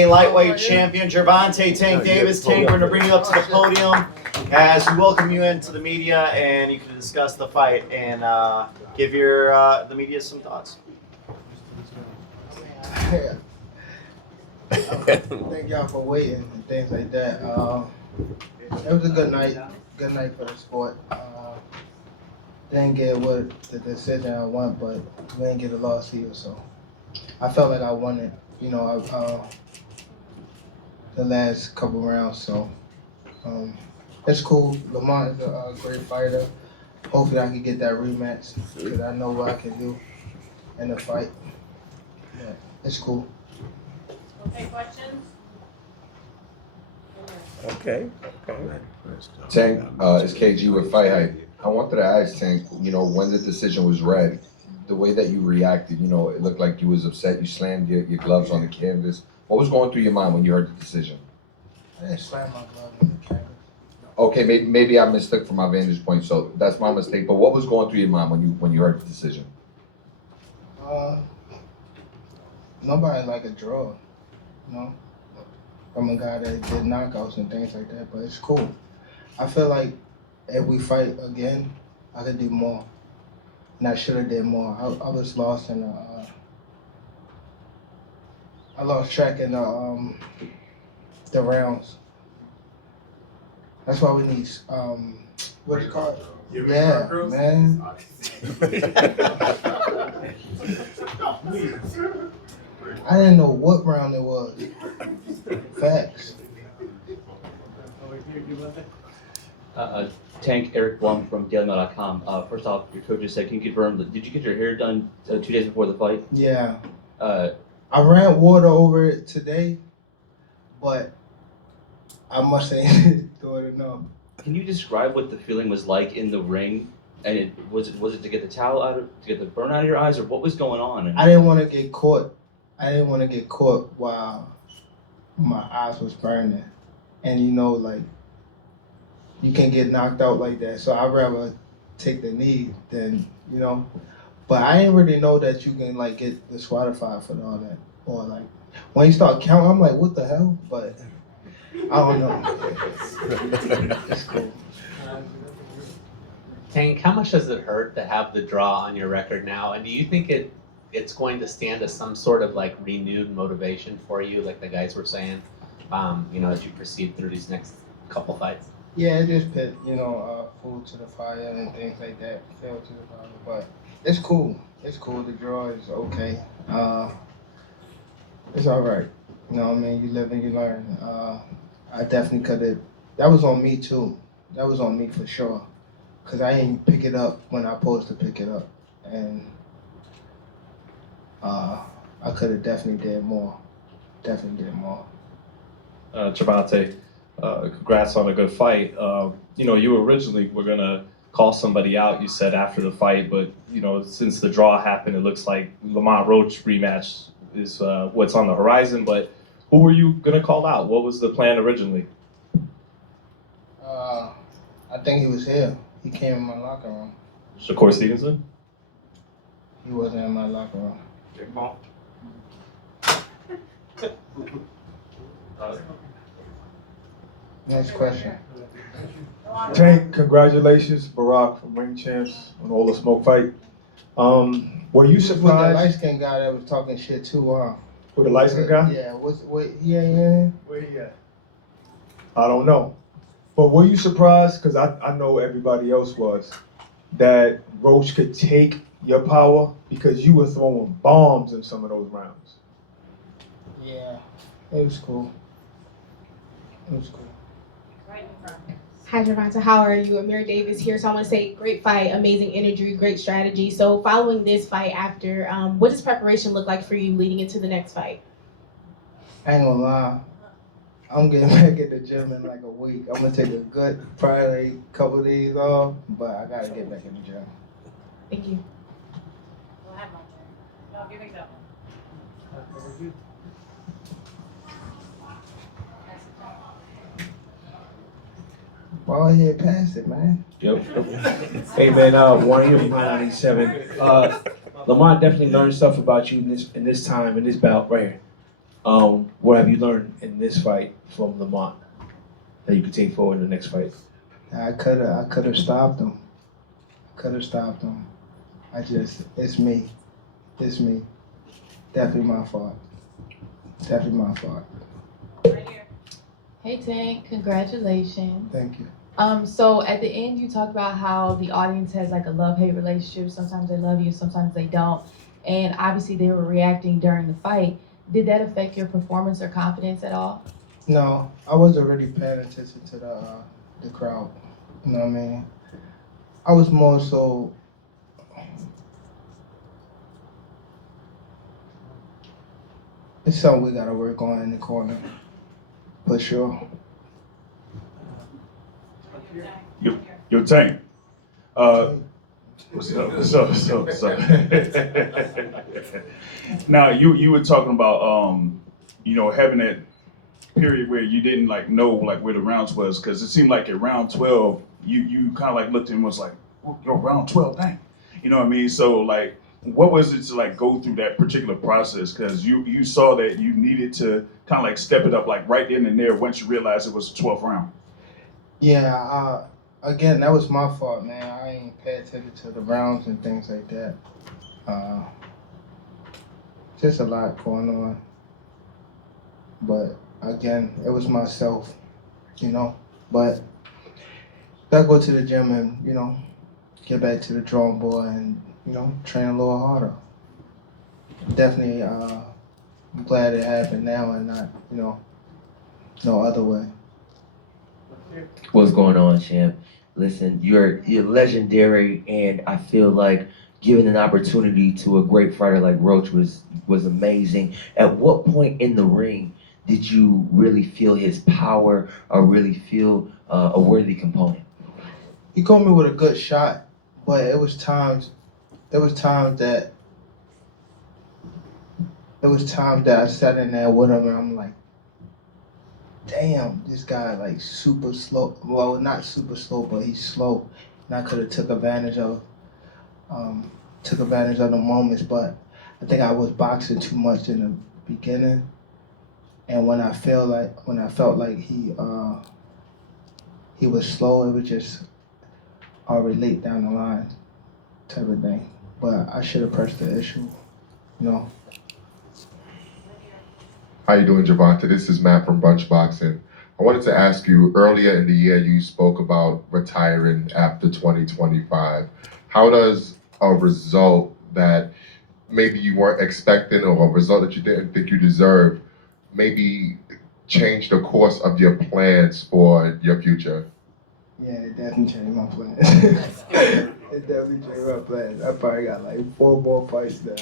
Lightweight champion Gervonta Tank Davis. Tank, we're going to bring you up to the podium as we welcome you into the media, and you can discuss the fight and give the media some thoughts. Thank y'all for waiting and things like that. It was a good night for the sport. Didn't get what the decision I want, but we didn't get a loss either. So I felt like I won it. The last couple rounds. So it's cool. Lamont is a great fighter. Hopefully I can get that rematch because I know what I can do in the fight. Yeah, it's cool. Okay, questions? Okay. Tank, it's KG with Fight Hype. I wanted to ask Tank, when the decision was read, the way that you reacted, it looked like you was upset. You slammed your gloves on the canvas. What was going through your mind when you heard the decision? I didn't slam my glove on the canvas. Okay, maybe I mistook from my vantage point, so that's my mistake. But what was going through your mind when you heard the decision? Nobody like a draw, from a guy that did knockouts and things like that. But it's cool. I feel like if we fight again, I could do more, and I should have did more. I was lost in I lost track in the rounds. That's why we need what's it called? Yeah, man. I didn't know what round it was. Facts. Tank, Eric Blum from DailyMail.com. First off, your coach just said, can you confirm, did you get your hair done 2 days before the fight? Yeah. I ran water over it today, but I must say do it enough. Can you describe what the feeling was like in the ring? And was it to get the towel to get the burn out of your eyes, or what was going on? I didn't want to get caught. I didn't want to get caught while my eyes was burning, and you can get knocked out like that. So I'd rather take the knee than But I didn't really know that you can get disqualified for all that, or when you start counting, I'm like, what the hell? But I don't know. It's cool. Tank, how much does it hurt to have the draw on your record now? And do you think it's going to stand as some sort of renewed motivation for you, like the guys were saying, as you proceed through these next couple fights? Yeah, it just put food to the fire and things like that, fuel to the fire. But it's cool. It's cool. The draw is okay. It's all right. You know what I mean? You live and you learn. I definitely could have. That was on me too. That was on me for sure. Cause I didn't pick it up when I supposed to pick it up, and I could have definitely did more. Definitely did more. Gervonta, congrats on a good fight. You originally were gonna call somebody out, you said, after the fight, but since the draw happened, it looks like Lamont Roach rematch is what's on the horizon. But who were you gonna call out? What was the plan originally? I think he was here. He came in my locker room. Shakur Stevenson? He wasn't in my locker room. Next question. Tank, congratulations, Barack from Ring Champs on all the smoke fight. Were you With the surprised? light-skinned guy that was talking shit too, With the light skinned guy? Yeah, yeah. Where he at? I don't know. But were you surprised, because I know everybody else was, that Roach could take your power because you were throwing bombs in some of those rounds? Yeah, it was cool. It was cool. Right in front. Hi, Gervonta. How are you? Amir Davis here. So I want to say great fight, amazing energy, great strategy. So following this fight after, what does preparation look like for you leading into the next fight? I ain't gonna lie. I'm getting back at the gym in a week. I'm gonna take a good, probably couple of days off, but I gotta get back in the gym. Thank you. We'll have lunch. No, give me that one. Ball ahead, pass it, man. Yep. Hey man, Warren here from High 97. Lamont definitely learned stuff about you in this time in this bout right here. What have you learned in this fight from Lamont that you could take forward in the next fight? I could have stopped him. It's me. It's me. Definitely my fault. Right here. Hey Tank, congratulations. Thank you. So at the end you talked about how the audience has like a love-hate relationship. Sometimes they love you, sometimes they don't. And obviously they were reacting during the fight. Did that affect your performance or confidence at all? No, I wasn't really paying attention to the crowd. You know what I mean? I was more so. It's something we gotta work on in the corner, for sure. Yo, Tank. So. Now you were talking about having that period where you didn't like know like where the rounds was, because it seemed like at round 12 you kind of like looked and was like, oh, yo, round 12, dang. You know what I mean? So like, what was it to like go through that particular process? Because you saw that you needed to kind of like step it up like right then and there once you realized it was the 12th round. Yeah. Again, that was my fault, man. I ain't pay attention to the rounds and things like that. Just a lot going on. But again, it was myself, you know. But gotta go to the gym and, get back to the drawing board and, train a little harder. Definitely, I'm glad it happened now and not, no other way. What's going on, champ? Listen, you're legendary, and I feel like giving an opportunity to a great fighter like Roach was amazing. At what point in the ring did you really feel his power or really feel a worthy component? He caught me with a good shot, but it was times that I sat in there with him and I'm like, damn, this guy like super slow. Well, not super slow, but he's slow. And I could have took advantage of the moments, but I think I was boxing too much in the beginning. And when I felt like he was slow, it was just already late down the line type of thing. But I should have pressed the issue, How you doing, Javante? This is Matt from Bunch Boxing. I wanted to ask you, earlier in the year you spoke about retiring after 2025. How does a result that maybe you weren't expecting or a result that you didn't think you deserved maybe change the course of your plans for your future? Yeah, it definitely changed my plans. It definitely changed my plans. I probably got like 4 more fights now.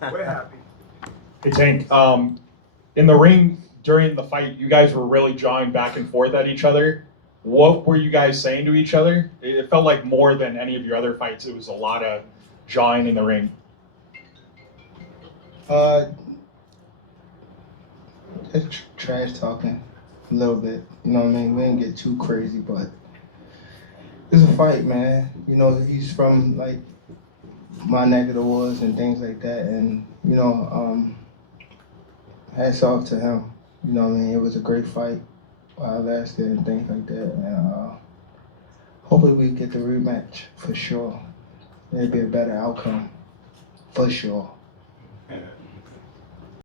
We're happy. Hey Tank, in the ring during the fight, you guys were really jawing back and forth at each other. What were you guys saying to each other? It felt like more than any of your other fights. It was a lot of jawing in the ring. Just trash talking a little bit. You know what I mean? We didn't get too crazy, but it's a fight, man. He's from like my neck of the woods and things like that, and hats off to him. You know what I mean? It was a great fight while it lasted and things like that, and hopefully we get the rematch for sure. It'll be a better outcome for sure.